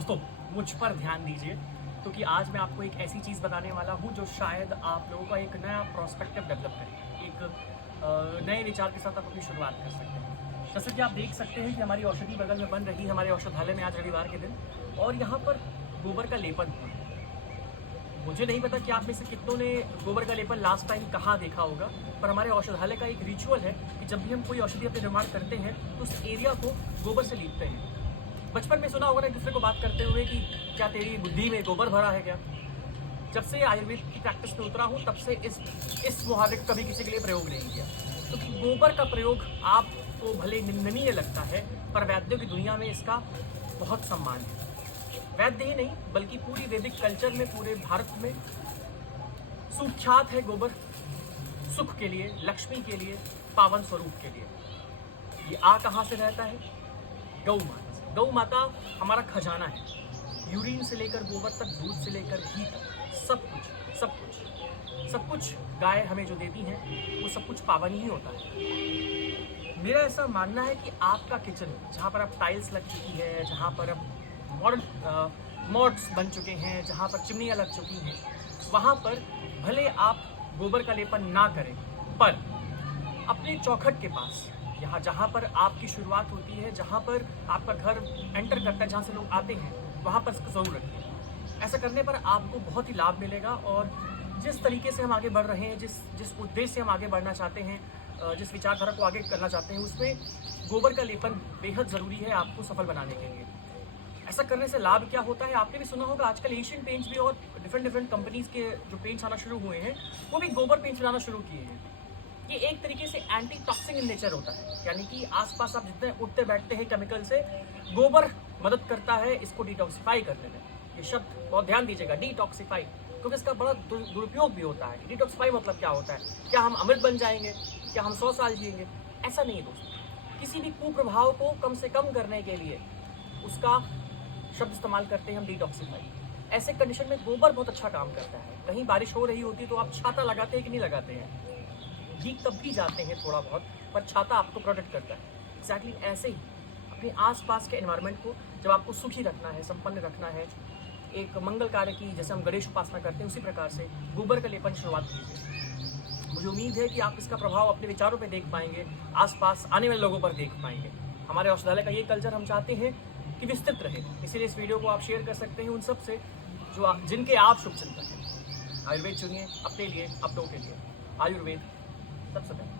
दोस्तों मुझ पर ध्यान दीजिए क्योंकि आज मैं आपको एक ऐसी चीज़ बताने वाला हूँ जो शायद आप लोगों का एक नया प्रोस्पेक्टिव डेवलप करे, एक नए विचार के साथ आप अपनी शुरुआत कर सकते हैं। जैसे कि आप देख सकते हैं कि हमारी औषधि बगल में बन रही है, हमारे औषधालय में आज रविवार के दिन, और यहाँ पर गोबर का लेपन हुआ। मुझे नहीं पता कि आप में से कितनों ने गोबर का लेपन लास्ट टाइम कहाँ देखा होगा, पर हमारे औषधालय का एक रिचुअल है कि जब भी हम कोई औषधि अपने निर्माण करते हैं तो उस एरिया को गोबर से लीपते हैं। बचपन में सुना होगा ना एक दूसरे को बात करते हुए कि क्या तेरी बुद्धि में गोबर भरा है क्या। जब से आयुर्वेद की प्रैक्टिस में उतरा हूँ तब से इस मुहावरे का कभी किसी के लिए प्रयोग नहीं किया, क्योंकि गोबर का प्रयोग आपको भले निंदनीय लगता है पर वैद्यों की दुनिया में इसका बहुत सम्मान है। वैद्य ही नहीं बल्कि पूरी वैदिक कल्चर में, पूरे भारत में सुख्यात है गोबर, सुख के लिए, लक्ष्मी के लिए, पावन स्वरूप के लिए। ये कहाँ से रहता है? गौ माता से। गौ माता हमारा खजाना है। यूरिन से लेकर गोबर तक, दूध से लेकर घी तक, सब कुछ गाय हमें जो देती हैं वो सब कुछ पावन ही होता है। मेरा ऐसा मानना है कि आपका किचन जहाँ पर अब टाइल्स लग चुकी है, जहाँ पर अब मॉडर्न मॉड्स बन चुके हैं, जहाँ पर चिमनियाँ लग चुकी हैं, वहाँ पर भले आप गोबर का लेपन ना करें, पर अपने चौखट के पास, यहाँ जहाँ पर आपकी शुरुआत होती है, जहाँ पर आपका घर एंटर करता है, जहाँ से लोग आते हैं, वहाँ पर इसको ज़रूर रखें। ऐसा करने पर आपको बहुत ही लाभ मिलेगा और जिस तरीके से हम आगे बढ़ रहे हैं, जिस उद्देश्य से हम आगे बढ़ना चाहते हैं, जिस विचारधारा को आगे करना चाहते हैं, उसमें गोबर का लेपन बेहद ज़रूरी है आपको सफल बनाने के लिए। ऐसा करने से लाभ क्या होता है? आपने भी सुना होगा, आजकल एशियन पेंट्स भी और डिफरेंट कंपनीज के जो पेंट्स आना शुरू हुए हैं वो भी गोबर पेंट्स बनाना शुरू किए हैं। ये एक तरीके से एंटी टॉक्सिक इन नेचर होता है, यानी कि आसपास आप जितने उठते बैठते हैं केमिकल से, गोबर मदद करता है इसको डिटॉक्सिफाई करने में। ये शब्द बहुत ध्यान दीजिएगा, डिटॉक्सिफाई, क्योंकि इसका बड़ा दुरुपयोग भी होता है। डिटॉक्सिफाई मतलब क्या होता है? क्या हम अमृत बन जाएंगे? क्या हम 100 साल जिएंगे? ऐसा नहीं है दोस्तों। किसी भी कुप्रभाव को कम से कम करने के लिए उसका शब्द इस्तेमाल करते हैं हम, डिटॉक्सिफाई। ऐसे कंडीशन में गोबर बहुत अच्छा काम करता है। कहीं बारिश हो रही होती है तो आप छाता लगाते हैं कि नहीं लगाते हैं? भीग तब भी जाते हैं थोड़ा बहुत, पर छाता आपको प्रोटेक्ट करता है। एग्जैक्टली ऐसे ही अपने आसपास के एनवायरनमेंट को जब आपको सुखी रखना है, संपन्न रखना है, एक मंगल कार्य की जैसे हम गणेश उपासना करते हैं उसी प्रकार से गोबर का लेपन शुरुआत कीजिए। मुझे उम्मीद है कि आप इसका प्रभाव अपने विचारों पर देख पाएंगे, आसपास आने वाले लोगों पर देख पाएंगे। हमारे औषधालय का ये कल्चर हम चाहते हैं कि विस्तृत रहे, इसीलिए इस वीडियो को आप शेयर कर सकते हैं उन सब से जिनके आप शुभचिंतक हैं। आयुर्वेद चुनिए अपने लिए, अपनों के लिए। आयुर्वेद सबसे पहले।